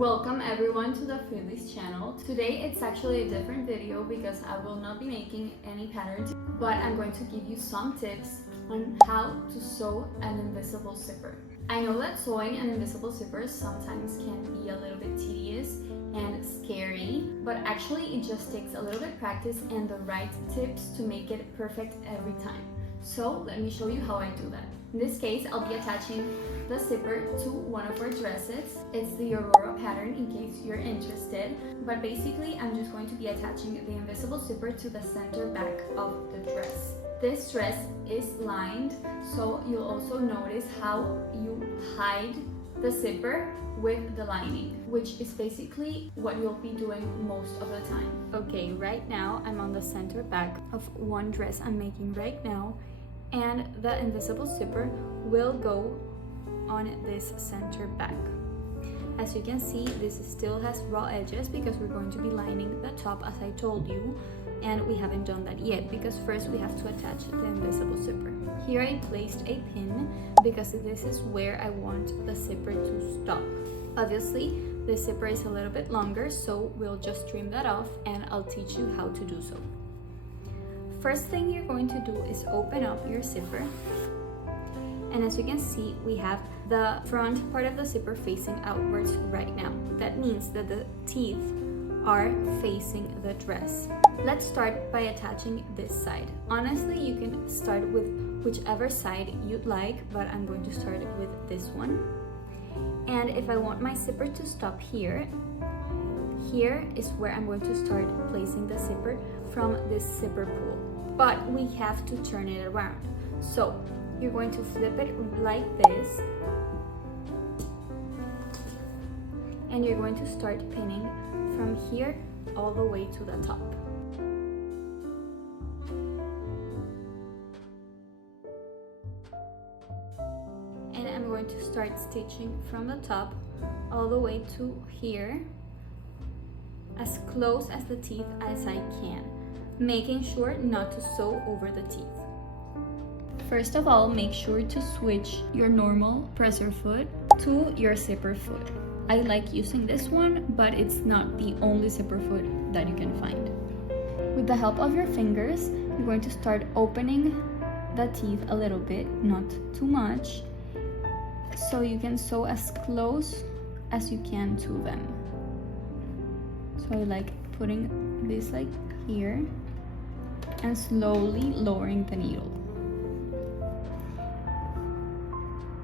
Welcome everyone to the Freelist channel. Today it's actually a different video because I will not be making any patterns, but I'm going to give you some tips on how to sew an invisible zipper. I know that sewing an invisible zipper sometimes can be a little bit tedious and scary, but actually it just takes a little bit of practice and the right tips to make it perfect every time. So let me show you how I do that. In this case, I'll be attaching the zipper to one of our dresses. It's the Aurora pattern in case you're interested, but basically I'm just going to be attaching the invisible zipper to the center back of the dress. This dress is lined, so you'll also notice how you hide the zipper with the lining, which is basically what you'll be doing most of the time. Okay, right now I'm on the center back of one dress I'm making right now, and the invisible zipper will go on this center back. As you can see, this still has raw edges because we're going to be lining the top as I told you, and we haven't done that yet because first we have to attach the invisible zipper. Here I placed a pin because this is where I want the zipper to stop. Obviously, the zipper is a little bit longer, so we'll just trim that off and I'll teach you how to do so. First thing you're going to do is open up your zipper, and as you can see, we have the front part of the zipper facing outwards right now. That means that the teeth are facing the dress. Let's start by attaching this side. Honestly, you can start with whichever side you'd like, but I'm going to start with this one. And if I want my zipper to stop here, here is where I'm going to start placing the zipper from this zipper pull. But we have to turn it around. So you're going to flip it like this, and you're going to start pinning from here all the way to the top. And I'm going to start stitching from the top all the way to here, as close as the teeth as I can, making sure not to sew over the teeth. First of all, make sure to switch your normal presser foot to your zipper foot. I like using this one, but it's not the only zipper foot that you can find. With the help of your fingers, you're going to start opening the teeth a little bit, not too much, so you can sew as close as you can to them. So I like putting this like here and slowly lowering the needle.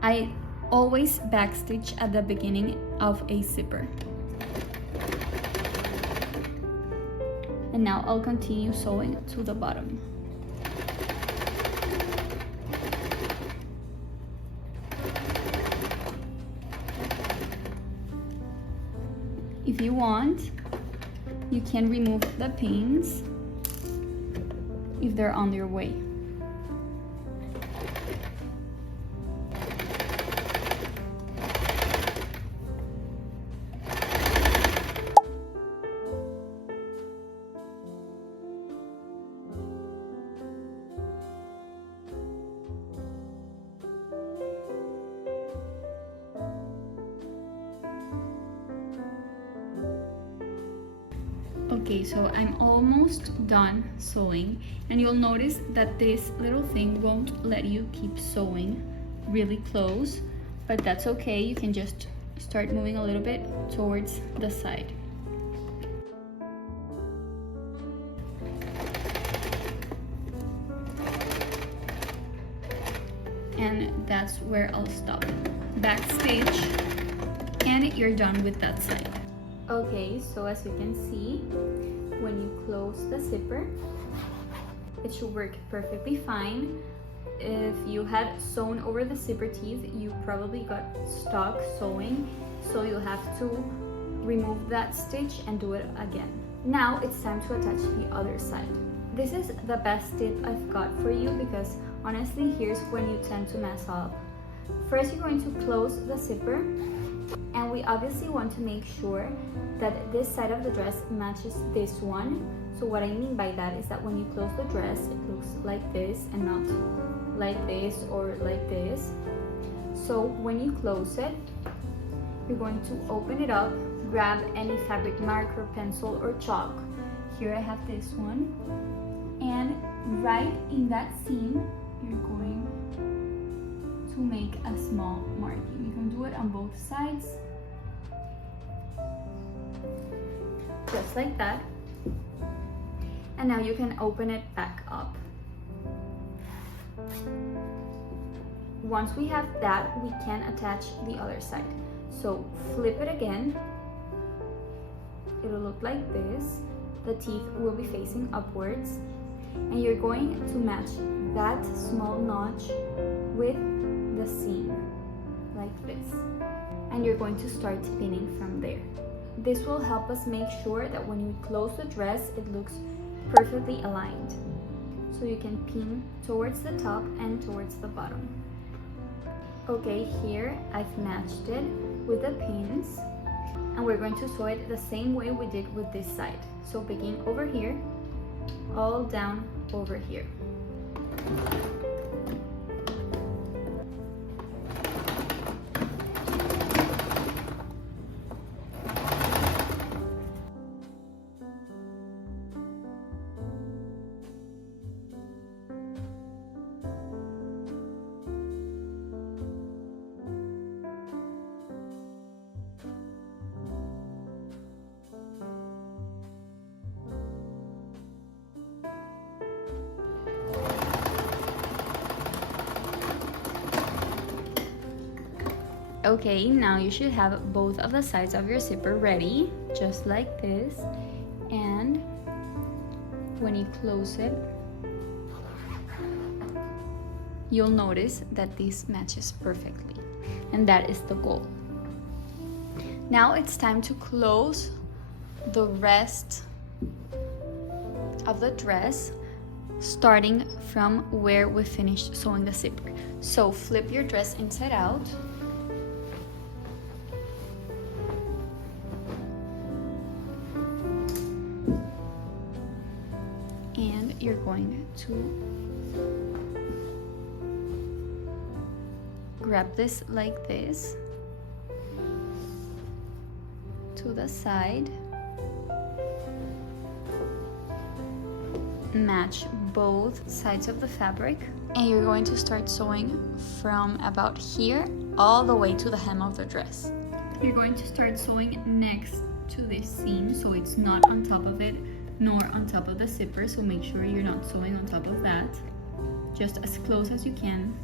I always backstitch at the beginning of a zipper. And now I'll continue sewing to the bottom. If you want, you can remove the pins if they're on their way. Okay, so I'm almost done sewing, and you'll notice that this little thing won't let you keep sewing really close, but that's okay. You can just start moving a little bit towards the side. And that's where I'll stop. Backstitch, and you're done with that side. Okay, so as you can see, when you close the zipper, it should work perfectly fine. If you had sewn over the zipper teeth, you probably got stuck sewing, so you'll have to remove that stitch and do it again. Now it's time to attach the other side. This is the best tip I've got for you because honestly, here's when you tend to mess up. First, you're going to close the zipper, and we obviously want to make sure that this side of the dress matches this one. So what I mean by that is that when you close the dress, it looks like this and not like this or like this. So when you close it, you're going to open it up grab any fabric marker, pencil, or chalk. Here I have this one. And right in that seam, you're going to make a small marking. You can do it on both sides. Just like that. And now you can open it back up. Once we have that, we can attach the other side. So flip it again. It'll look like this. The teeth will be facing upwards. And you're going to match that small notch with the seam, like this. And you're going to start pinning from there. This will help us make sure that when you close the dress, it looks perfectly aligned. So you can pin towards the top and towards the bottom. Okay, here I've matched it with the pins, and we're going to sew it the same way we did with this side. So begin over here, all down over here. Okay, now you should have both of the sides of your zipper ready, just like this. And when you close it, you'll notice that this matches perfectly. And that is the goal. Now it's time to close the rest of the dress, starting from where we finished sewing the zipper. So flip your dress inside out. And you're going to grab this like this to the side, match both sides of the fabric, and you're going to start sewing from about here all the way to the hem of the dress. You're going to start sewing next to this seam, so it's not on top of it nor on top of the zipper, so make sure you're not sewing on top of that. Just as close as you can.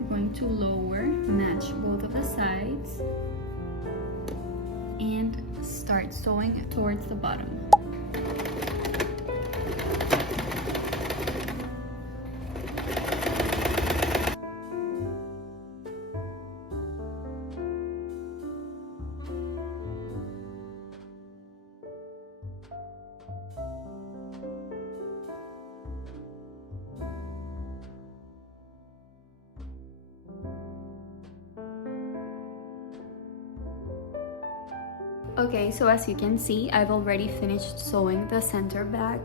You're going to lower, match both of the sides, and start sewing towards the bottom. Okay, so as you can see, I've already finished sewing the center back,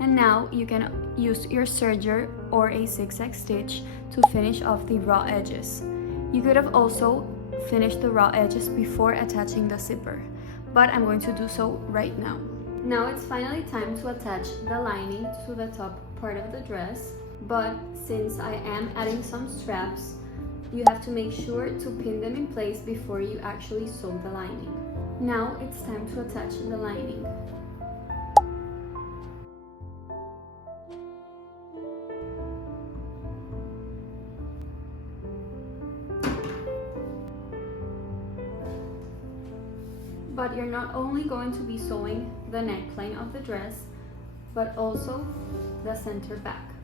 and now you can use your serger or a zigzag stitch to finish off the raw edges. You could have also finished the raw edges before attaching the zipper, but I'm going to do so right now. Now it's finally time to attach the lining to the top part of the dress, but since I am adding some straps, you have to make sure to pin them in place before you actually sew the lining. Now it's time to attach the lining. But you're not only going to be sewing the neckline of the dress, but also the center back.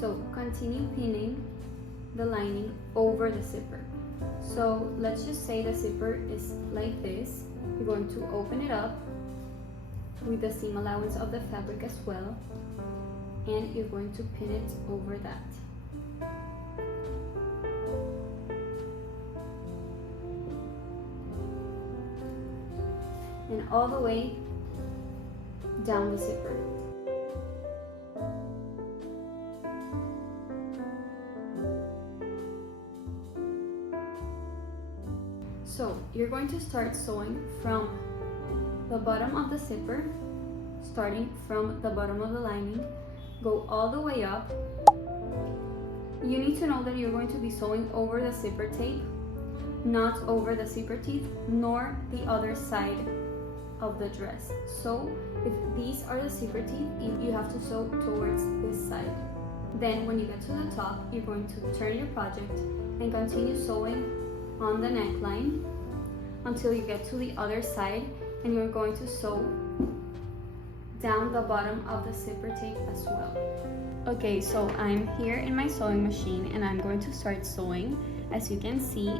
So continue pinning the lining over the zipper. So let's just say the zipper is like this. You're going to open it up with the seam allowance of the fabric as well, and you're going to pin it over that. And all the way down the zipper. So you're going to start sewing from the bottom of the zipper, starting from the bottom of the lining, go all the way up. You need to know that you're going to be sewing over the zipper tape, not over the zipper teeth, nor the other side of the dress. So if these are the zipper teeth, you have to sew towards this side. Then when you get to the top, you're going to turn your project and continue sewing on the neckline until you get to the other side, and you're going to sew down the bottom of the zipper tape as well. Okay, so I'm here in my sewing machine and I'm going to start sewing. As you can see,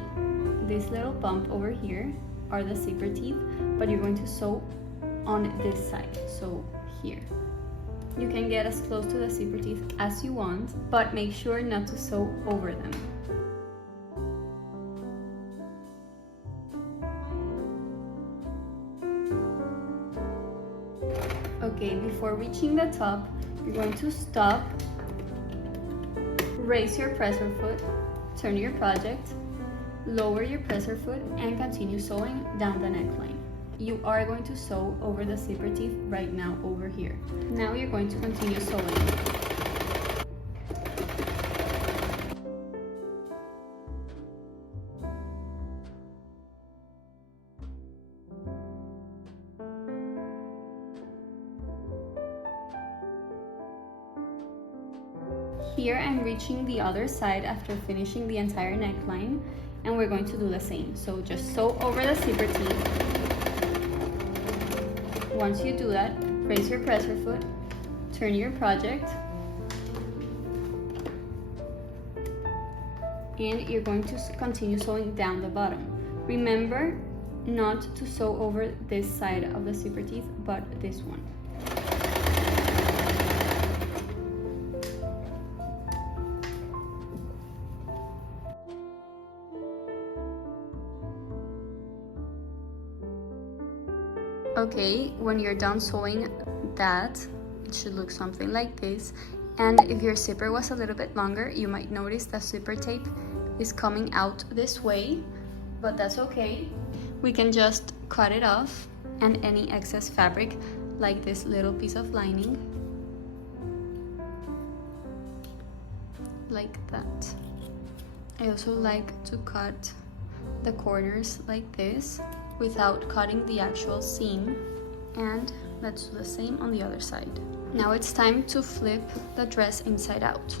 this little bump over here are the zipper teeth, but you're going to sew on this side, so here. You can get as close to the zipper teeth as you want, but make sure not to sew over them. Okay, before reaching the top, you're going to stop, raise your presser foot, turn your project, lower your presser foot, and continue sewing down the neckline. You are going to sew over the zipper teeth right now over here. Now you're going to continue sewing. Here I'm reaching the other side after finishing the entire neckline, and we're going to do the same. So just sew over the zipper teeth. Once you do that, raise your presser foot, turn your project, and you're going to continue sewing down the bottom. Remember not to sew over this side of the zipper teeth, but this one. Okay, when you're done sewing that, it should look something like this. And if your zipper was a little bit longer, you might notice the zipper tape is coming out this way, but that's okay. We can just cut it off, and any excess fabric, like this little piece of lining, like that. I also like to cut the corners like this without cutting the actual seam, and let's do the same on the other side. Now it's time to flip the dress inside out.